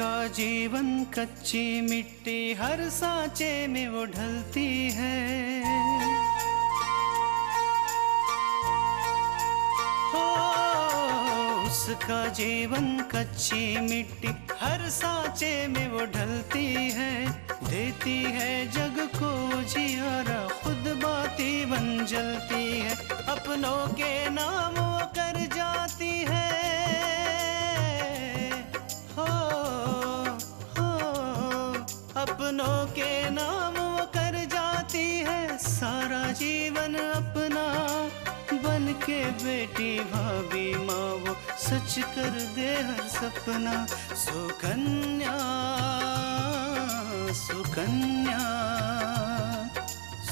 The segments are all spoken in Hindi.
उसका जीवन कच्ची मिट्टी, हर सांचे में वो ढलती है। हो उसका जीवन कच्ची मिट्टी, हर सांचे में वो ढलती है। देती है जग को जियारा, खुद बाती बन जलती है। अपनों के नाम वो कर जाती है। अपनों के नाम वो कर जाती है। सारा जीवन अपना बन के बेटी भाभी माँ वो सच कर दे हर सपना। सुकन्या सुकन्या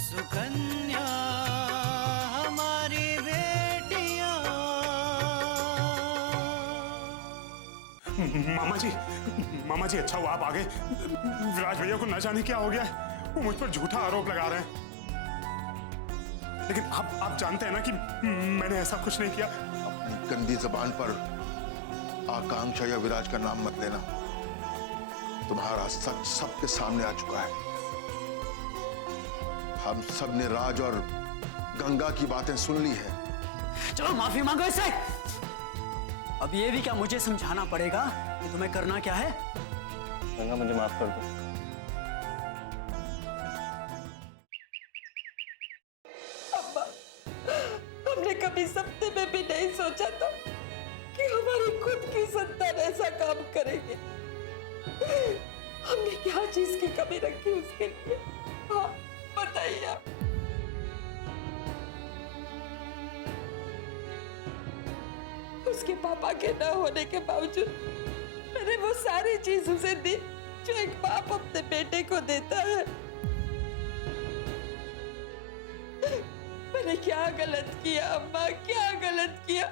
सुकन्या हमारी बेटियां। मामा जी अच्छा हुआ आप आ गए। विराज भैया को न जाने क्या हो गया है, वो मुझ पर झूठा आरोप लगा रहे हैं। लेकिन आप जानते हैं ना कि मैंने ऐसा कुछ नहीं किया। अपनी गंदी जबान पर आकांक्षा या विराज का नाम मत लेना। तुम्हारा सच सबके सामने आ चुका है। हम सब ने राज और गंगा की बातें सुन ली है। चलो माफी मांगो इससे। अब ये भी क्या मुझे समझाना पड़ेगा कि तुम्हें करना क्या है? गंगा मुझे माफ कर दो। अम्मा, हमने कभी सपने में भी नहीं सोचा था कि हमारी खुद की संतान ऐसा काम करेगी। हमने क्या चीज की कमी रखी उसके लिए? हाँ बताइए आप। उसके पापा के न होने के बावजूद मैंने वो सारी चीज उसे दी जो एक बाप अपने बेटे को देता है। मैंने क्या गलत किया अम्मा, क्या गलत किया?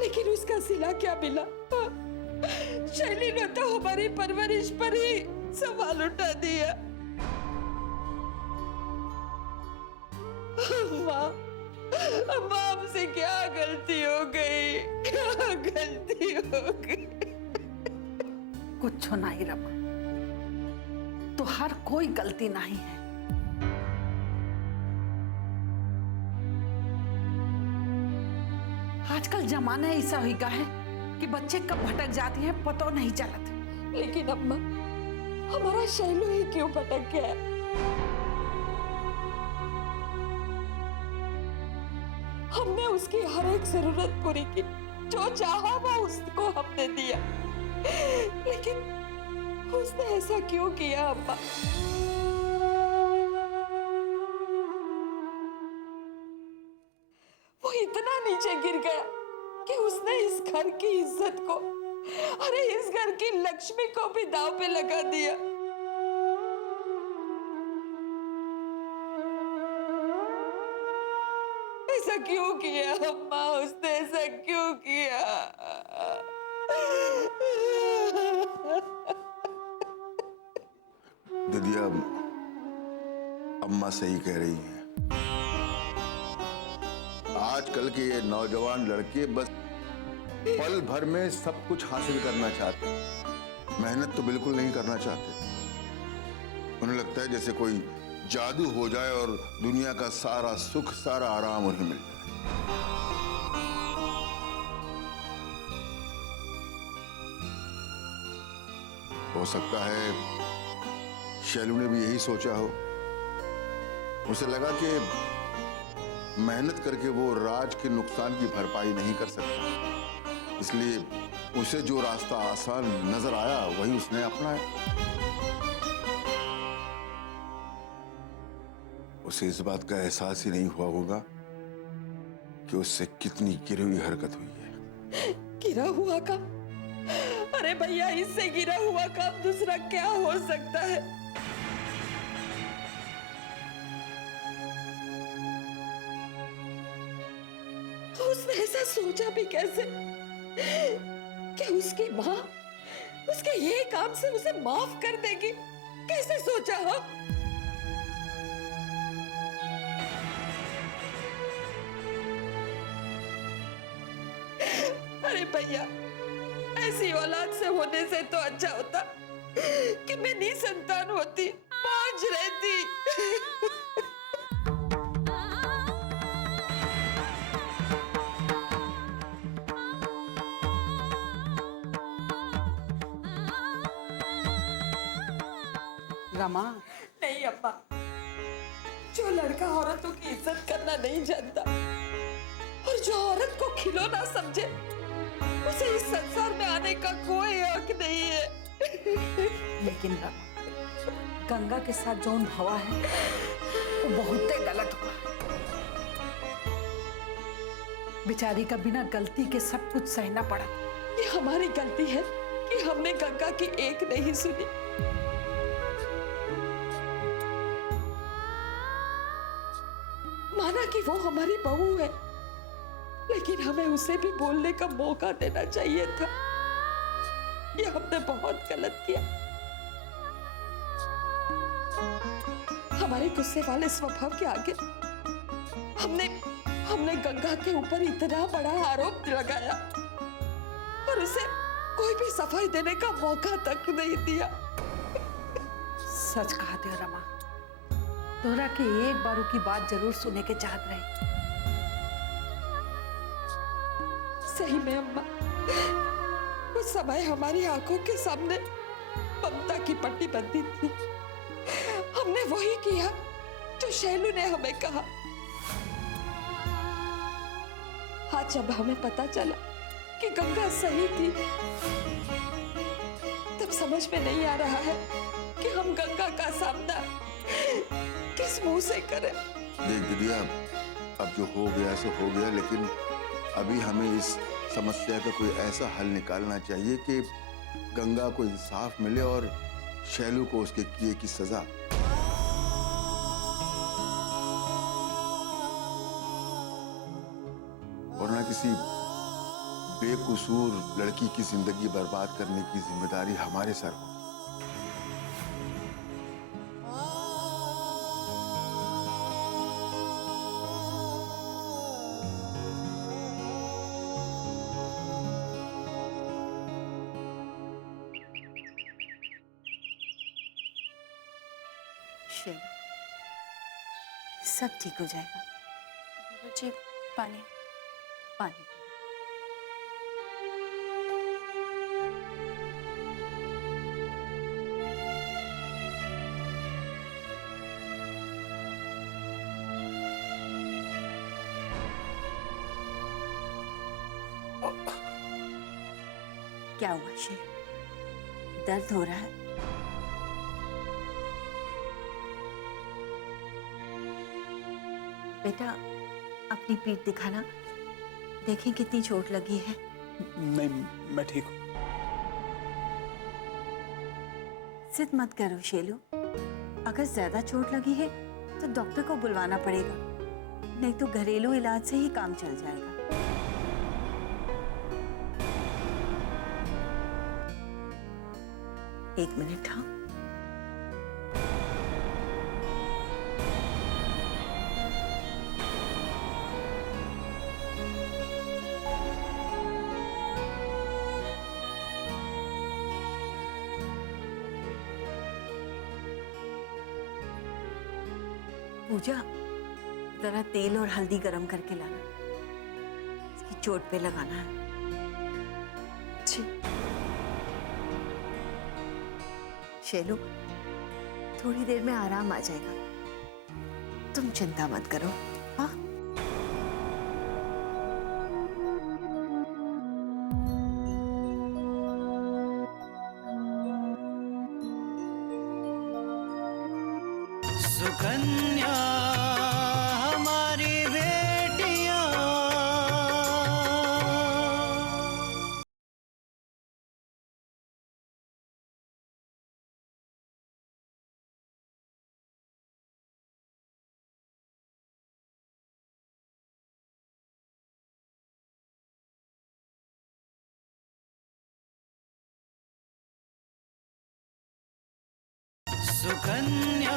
लेकिन उसका सिला क्या मिला? शैली ने तो हमारी परवरिश पर ही सवाल उठा दिया। अम्मा हमसे क्या गलती हो गई? क्या गलती हो गई? कुछ नहीं रमा, तो हर कोई गलती नहीं है। आजकल जमाना ऐसा ही का है कि बच्चे कब भटक जाती हैं पता नहीं चलता। लेकिन अम्मा हमारा शैलू ही क्यों भटक गया? हमने उसकी हर एक जरूरत पूरी की, जो चाहा वो उसको हमने दिया। लेकिन उसने ऐसा क्यों किया अम्मा? वो इतना नीचे गिर गया कि उसने इस घर की इज्जत को, अरे इस घर की लक्ष्मी को भी दांव पे लगा दिया। ऐसा क्यों किया अम्मा? उसने ऐसा क्यों किया? दीदिया अम्मा सही कह रही हैं। आजकल के ये नौजवान लड़के बस पल भर में सब कुछ हासिल करना चाहते हैं, मेहनत तो बिल्कुल नहीं करना चाहते। उन्हें लगता है जैसे कोई जादू हो जाए और दुनिया का सारा सुख सारा आराम उन्हें मिल जाए। हो सकता है शैलू ने भी यही सोचा हो। उसे लगा कि मेहनत करके वो राज के नुकसान की भरपाई नहीं कर सकता, इसलिए उसे जो रास्ता आसान नजर आया वही उसने अपनाया। उसे इस बात का एहसास ही नहीं हुआ होगा कि उससे कितनी गिरी हुई हरकत हुई है। गिरा हुआ काम? अरे भैया, इससे गिरा हुआ काम दूसरा क्या हो सकता है? उसने ऐसा सोचा भी कैसे कि उसकी माँ उसके ये काम से उसे माफ कर देगी? कैसे सोचा? हाँ भैया, ऐसी औलाद से होने से तो अच्छा होता कि मैं निसंतान होती, बांझ रहती। रमा, नहीं अम्मा, जो लड़का औरतों की इज्जत करना नहीं जानता और जो औरत को खिलौना समझे, उसे इस संसार में आने का कोई हक नहीं है। लेकिन रमा, गंगा के साथ जो हवा है वो बहुत ही गलत हुआ। बेचारी का बिना गलती के सब कुछ सहना पड़ा। ये हमारी गलती है कि हमने गंगा की एक नहीं सुनी। माना कि वो हमारी बहू है, लेकिन हमें उसे भी बोलने का मौका देना चाहिए था। ये हमने बहुत गलत किया। हमारे गुस्से वाले स्वभाव के आगे हमने गंगा के ऊपर इतना बड़ा आरोप लगाया और उसे कोई भी सफाई देने का मौका तक नहीं दिया। सच कहा दे रमा, तोरा के एक बार की बात जरूर सुने के चाहत रही। सही में अम्मा, उस समय हमारी आंखों के सामने ममता की पट्टी बंधी थी। हमने वही किया जो शैलू ने हमें कहा। आज जब हमें पता चला कि गंगा सही थी, तब समझ में नहीं आ रहा है कि हम गंगा का सामना किस मुंह से करें। देख दीदिया, अब जो हो गया सो हो गया, लेकिन अभी हमें इस समस्या का कोई ऐसा हल निकालना चाहिए कि गंगा को इंसाफ मिले और शैलू को उसके किए की सजा। वरना किसी बेकसूर लड़की की जिंदगी बर्बाद करने की जिम्मेदारी हमारे सर हो। सब ठीक हो जाएगा। मुझे पानी पानी क्या हुआ शेर? दर्द हो रहा है? बेटा अपनी पीठ दिखाना, देखें कितनी चोट लगी है। नहीं, मैं ठीक हूँ। जिद मत करो शेलू, अगर ज्यादा चोट लगी है तो डॉक्टर को बुलवाना पड़ेगा, नहीं तो घरेलू इलाज से ही काम चल जाएगा। एक मिनट। हाँ, पूजा जरा तेल और हल्दी गरम करके लाना, इसकी चोट पे लगाना है। जी। शेलू, थोड़ी देर में आराम आ जाएगा, तुम चिंता मत करो। हाँ, सुकन्या हमारी बेटियां। सुकन्या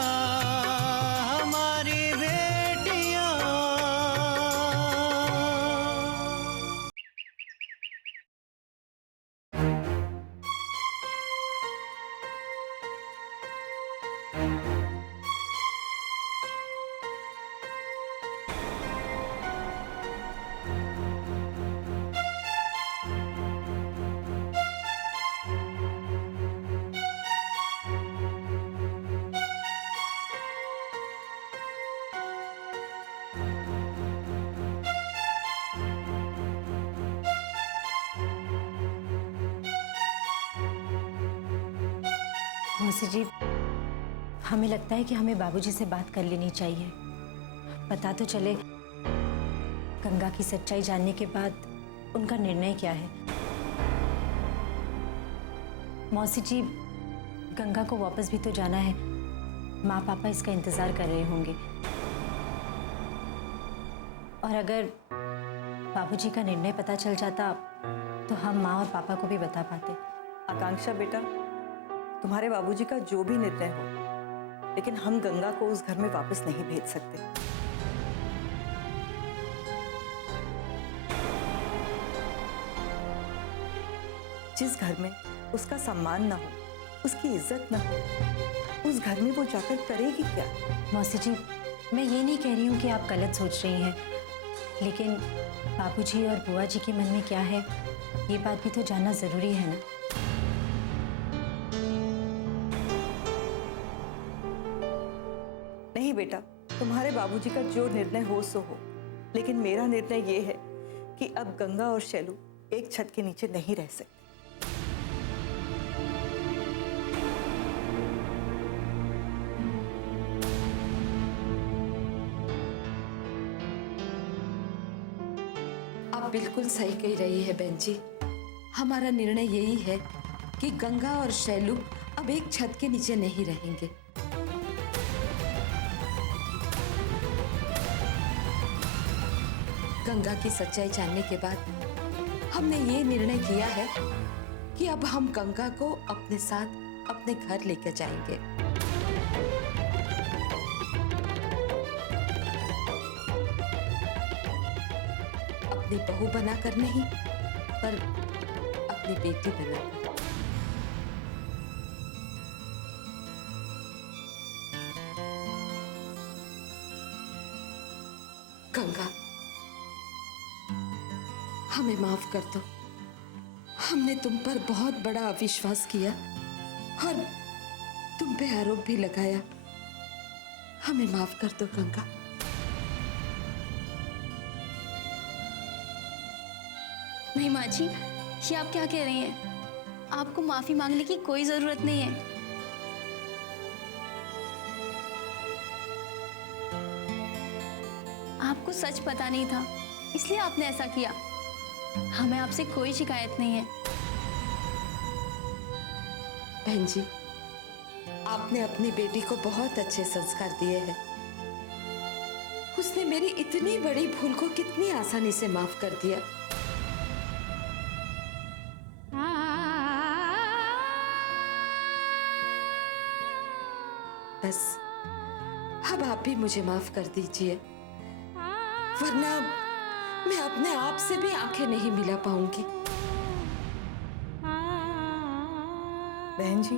मौसी जी, हमें लगता है कि हमें बाबूजी से बात कर लेनी चाहिए। पता तो चले गंगा की सच्चाई जानने के बाद उनका निर्णय क्या है। मौसी जी, गंगा को वापस भी तो जाना है। माँ पापा इसका इंतजार कर रहे होंगे। और अगर बाबूजी का निर्णय पता चल जाता तो हम माँ और पापा को भी बता पाते। आकांक्षा बेटा, तुम्हारे बाबूजी का जो भी निर्णय हो, लेकिन हम गंगा को उस घर में वापस नहीं भेज सकते। जिस घर में उसका सम्मान ना हो, उसकी इज्जत ना हो, उस घर में वो जाकर करेगी क्या? मौसी जी, मैं ये नहीं कह रही हूँ कि आप गलत सोच रही हैं, लेकिन बाबूजी और बुआ जी के मन में क्या है, ये बात भी तो जानना जरूरी है ना। नहीं बेटा, तुम्हारे बाबूजी का जो निर्णय हो सो हो, लेकिन मेरा निर्णय ये है कि अब गंगा और शैलू एक छत के नीचे नहीं रह सकते। आप बिल्कुल सही कह रही है बहन जी। हमारा निर्णय यही है कि गंगा और शैलू अब एक छत के नीचे नहीं रहेंगे। गंगा की सच्चाई जानने के बाद हमने ये निर्णय किया है कि अब हम गंगा को अपने साथ अपने घर लेकर जाएंगे। अपनी बहू बनाकर नहीं, पर अपनी बेटी बनाकर। गंगा, हमें माफ कर दो। हमने तुम पर बहुत बड़ा अविश्वास किया और तुम पे आरोप भी लगाया। हमें माफ कर दो गंगा। नहीं माँ जी, ये आप क्या कह रही हैं? आपको माफी मांगने की कोई जरूरत नहीं है। आपको सच पता नहीं था, इसलिए आपने ऐसा किया। हमें आपसे कोई शिकायत नहीं है। बहन जी, आपने अपनी बेटी को बहुत अच्छे संस्कार दिए हैं। उसने मेरी इतनी बड़ी भूल को कितनी आसानी से माफ कर दिया। बस अब आप भी मुझे माफ कर दीजिए, वरना मैं अपने आप से भी आंखें नहीं मिला पाऊंगी। बहन जी,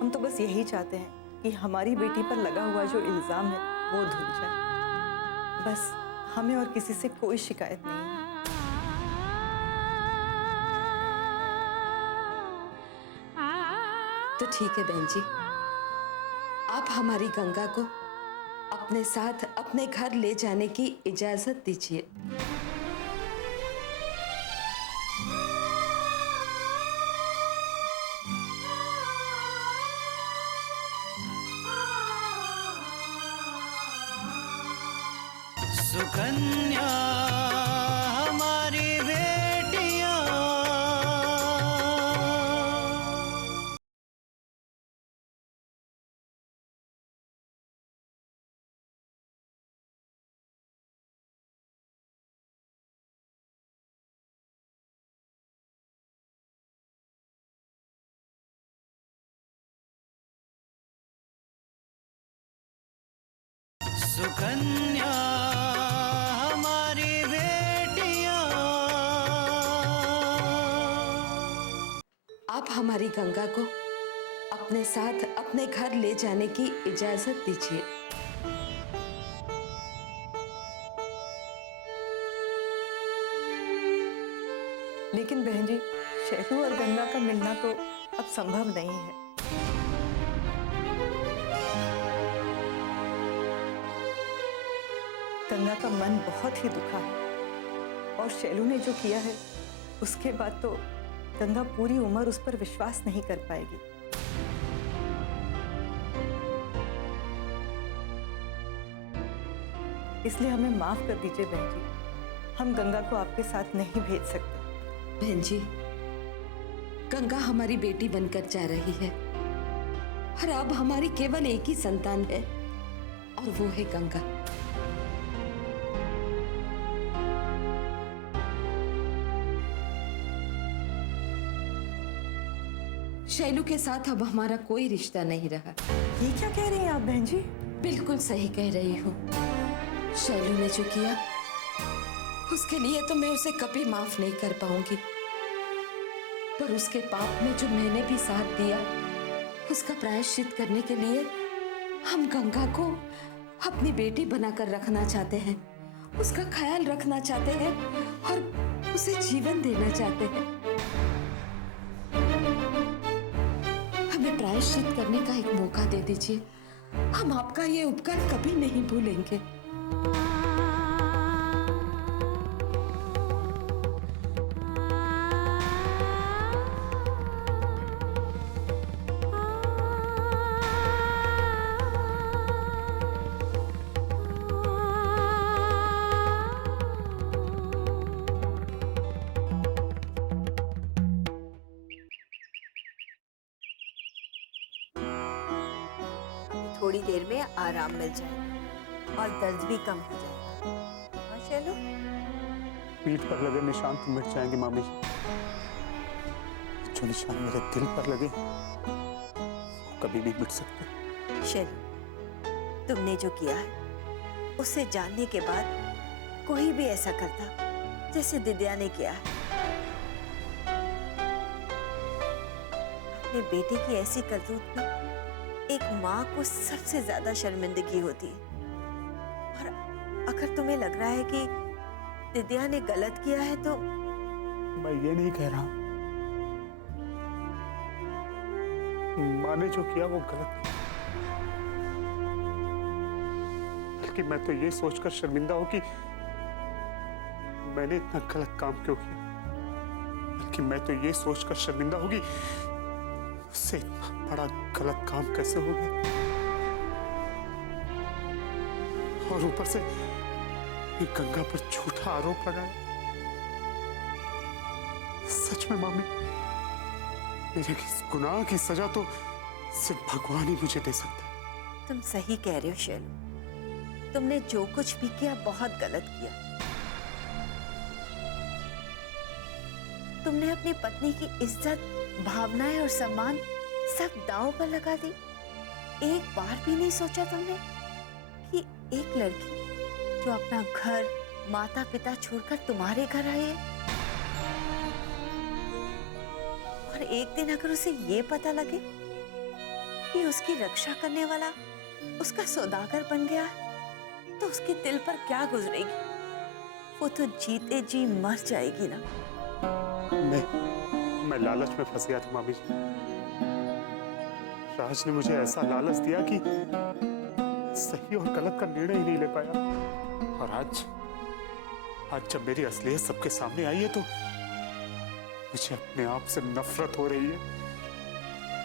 हम तो बस यही चाहते हैं कि हमारी बेटी पर लगा हुआ जो इल्जाम है वो धुल जाए। बस हमें और किसी से कोई शिकायत नहीं है। तो ठीक है बहन जी, आप हमारी गंगा को अपने साथ अपने घर ले जाने की इजाजत दीजिए। सुकन्या हमारी बेटियां, सुकन्या हमारी बेटियां। आप हमारी गंगा को अपने साथ अपने घर ले जाने की इजाजत दीजिए। लेकिन बहन जी, शैलू और गंगा का मिलना तो अब संभव नहीं है। गंगा का मन बहुत ही दुखा है और शैलू ने जो किया है उसके बाद तो गंगा पूरी उम्र उस पर विश्वास नहीं कर पाएगी। इसलिए हमें माफ कर दीजिए बहन जी। हम गंगा को आपके साथ नहीं भेज सकते। बहन जी, गंगा हमारी बेटी बनकर जा रही है और अब हमारी केवल एक ही संतान है और वो है गंगा। शैलू के साथ अब हमारा कोई रिश्ता नहीं रहा। ये क्या कह रही हैं आप बहन जी? बिल्कुल सही कह रही हूँ। शैलू ने जो किया उसके लिए तो मैं उसे कभी माफ नहीं कर पाऊंगी, पर उसके पाप में जो मैंने भी साथ दिया उसका प्रायश्चित करने के लिए हम गंगा को अपनी बेटी बनाकर रखना चाहते हैं, उसका ख्याल रखना चाहते हैं और उसे जीवन देना चाहते हैं। हमें प्रायश्चित करने का एक मौका दे दीजिए, हम आपका ये उपकार कभी नहीं भूलेंगे। थोड़ी देर में आराम मिल जाएगा और दर्द भी कम हो जाएगा। हाँ शैलू? पीठ पर लगे निशान तो मिट जाएंगे मामी जी, जो निशान मेरे दिल पर लगे वो कभी नहीं मिट सकते। शैलू, तुमने जो किया है उसे जानने के बाद कोई भी ऐसा करता जैसे दिद्या ने किया है। अपने बेटे की ऐसी करतूत में एक माँ को सबसे ज्यादा शर्मिंदगी होती है। और अगर तुम्हें लग रहा है कि दिद्या ने गलत किया है तो मैं ये नहीं कह रहा, माँ ने जो किया वो गलत किया, बल्कि मैं तो ये सोचकर शर्मिंदा हूं कि मैंने इतना गलत काम क्यों किया। बल्कि मैं तो ये सोचकर शर्मिंदा हूं कि उससे इतना बड़ा गलत काम कैसे हो गया, और ऊपर से गंगा पर झूठा आरोप लगाया। सच में मामी, मेरे इस गुनाह की सजा तो सिर्फ भगवान ही मुझे दे सकता है। तुम सही कह रहे हो शैलू, तुमने जो कुछ भी किया बहुत गलत किया। तुमने अपनी पत्नी की इज्जत, भावनाएं और सम्मान सब दांव पर लगा दी। एक बार भी नहीं सोचा तुमने कि एक लड़की जो अपना घर, माता पिता छोड़कर तुम्हारे घर आई है, और एक दिन अगर उसे ये पता लगे कि उसकी रक्षा करने वाला उसका सौदागर बन गया है, तो उसके दिल पर क्या गुजरेगी? वो तो जीते जी मर जाएगी ना। मैं लालच में फंस गया था मामी जी। राज ने मुझे ऐसा लालच दिया कि सही और गलत का निर्णय ही नहीं ले पाया। और आज जब मेरी असलियत सबके सामने आई है तो मुझे अपने आप से नफरत हो रही है।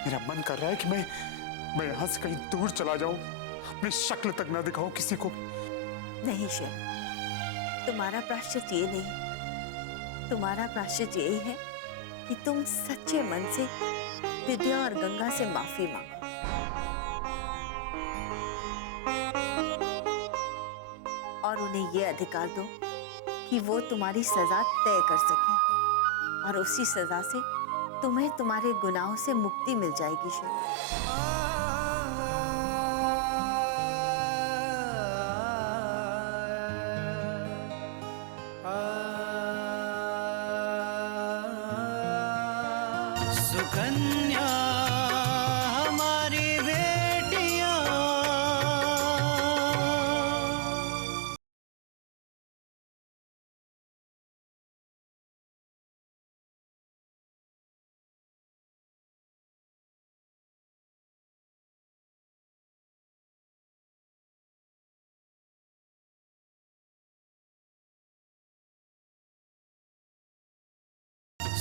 मेरा मन कर रहा है कि मैं यहां से कहीं दूर चला जाऊं, अपनी शक्ल तक ना दिखाऊं किसी को। नहीं शैल, तुम्हारा प्रायश्चित ये नहीं, तुम्हारा प्रायश्चित यही है कि तुम सच्चे मन से विद्या और गंगा से माफी मांगो और उन्हें ये अधिकार दो कि वो तुम्हारी सजा तय कर सके, और उसी सजा से तुम्हें तुम्हारे गुनाहों से मुक्ति मिल जाएगी शैल। सुकन्या हमारी बेटियां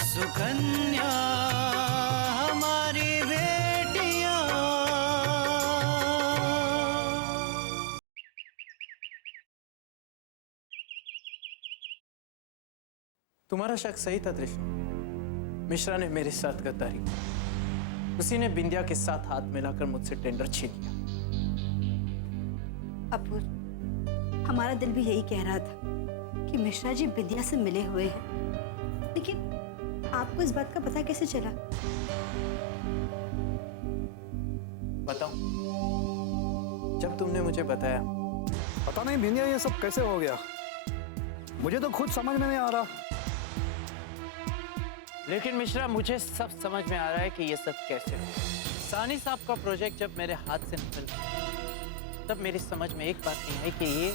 सुकन्या तुम्हारा शक सही था तृष्णा। मिश्रा ने मेरे साथ गद्दारी की। उसी ने बिंदिया के साथ हाथ मिलाकर मुझसे टेंडर छीन लिया। अपूर, हमारा दिल भी यही कह रहा था कि मिश्रा जी बिंदिया से मिले हुए हैं, लेकिन आपको इस बात का पता कैसे चला? बताओ, जब तुमने मुझे बताया। पता नहीं बिंदिया ये सब कैसे हो गया, मुझे तो खुद समझ में नहीं आ रहा। लेकिन मिश्रा, मुझे सब समझ में आ रहा है कि ये सब कैसे हो। सानी साहब का प्रोजेक्ट जब मेरे हाथ से निकल गया, तब मेरी समझ में एक बात नहीं आई कि ये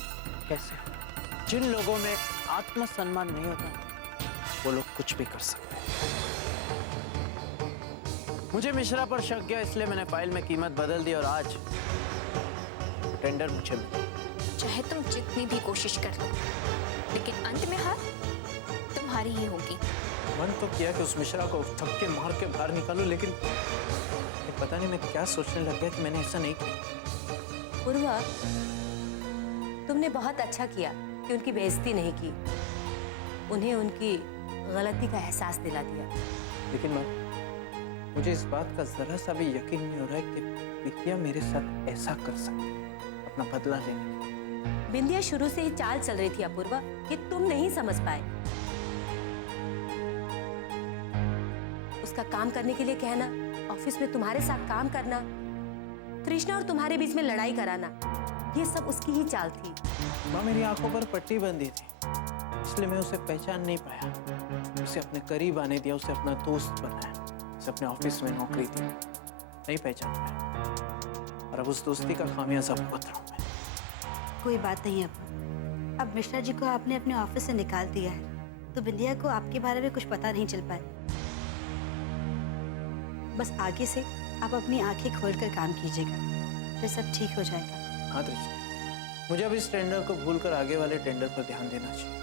कैसे हो। जिन लोगों में आत्मसम्मान नहीं होता, वो लोग कुछ भी कर सकते हैं। मुझे मिश्रा पर शक गया, इसलिए मैंने फाइल में कीमत बदल दी और आज टेंडर मुझे मिला। चाहे तुम जितनी भी कोशिश कर लो, लेकिन अंत में हार तुम्हारी ही होगी। मन तो किया कि उस मिश्रा को थप्पड़ मार के बाहर निकालूं, लेकिन पता नहीं मैं क्या सोचने लग गया कि मैंने ऐसा नहीं किया। पूर्वा, तुमने बहुत अच्छा किया कि उनकी बेइज्जती नहीं की, उन्हें उनकी गलती का एहसास दिला दिया। लेकिन मुझे इस बात का जरा सा भी यकीन नहीं हो रहा है कि बिंदिया मेरे साथ ऐसा कर सकती है, अपना बदला लेने के। बिंदिया शुरू से ही चाल चल रही थी अपूर्वा, ये तुम नहीं समझ पाए। उसका काम करने के लिए कहना, ऑफिस में तुम्हारे साथ काम करना, तृष्णा और तुम्हारे बीच में लड़ाई कराना, ये सब उसकी ही चाल थी। माँ, मेरी आंखों पर पट्टी बंधी थी, इसलिए मैं उसे पहचान नहीं पाया। उसे अपने करीब आने दिया, उसे अपना दोस्त बनाया, उसे अपने ऑफिस में नौकरी दी, नहीं पहचान पाया। और अब उस दोस्ती का खामियाजा भुगत रहा हूं मैं। कोई बात नहीं अब मिश्रा जी को आपने अपने ऑफिस से निकाल दिया है, तो बिंदिया को आपके बारे में कुछ पता नहीं चल पाए। बस आगे से आप अपनी आंखें खोलकर काम कीजिएगा, फिर सब ठीक हो जाएगा। हाँ तृष्णा, मुझे अब इस टेंडर को भूलकर आगे वाले टेंडर पर ध्यान देना चाहिए।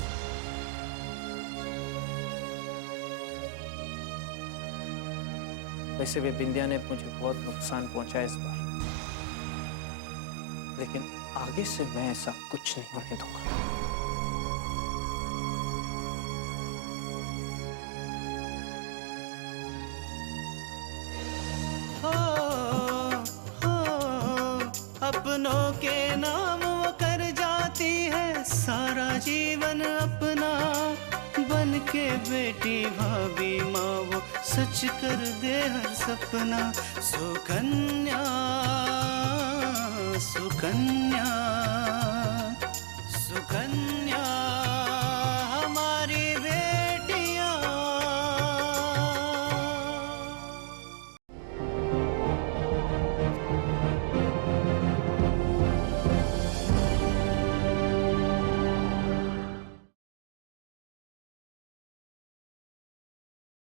वैसे भी बिंदिया ने मुझे बहुत नुकसान पहुंचाया इस बार, लेकिन आगे से मैं ऐसा कुछ नहीं होने दूंगा। अपनों के नाम वो कर जाती है सारा जीवन अपना, बन के बेटी भाभी माँ वो सच कर दे हर सपना। सुकन्या सुकन्या सुकन्या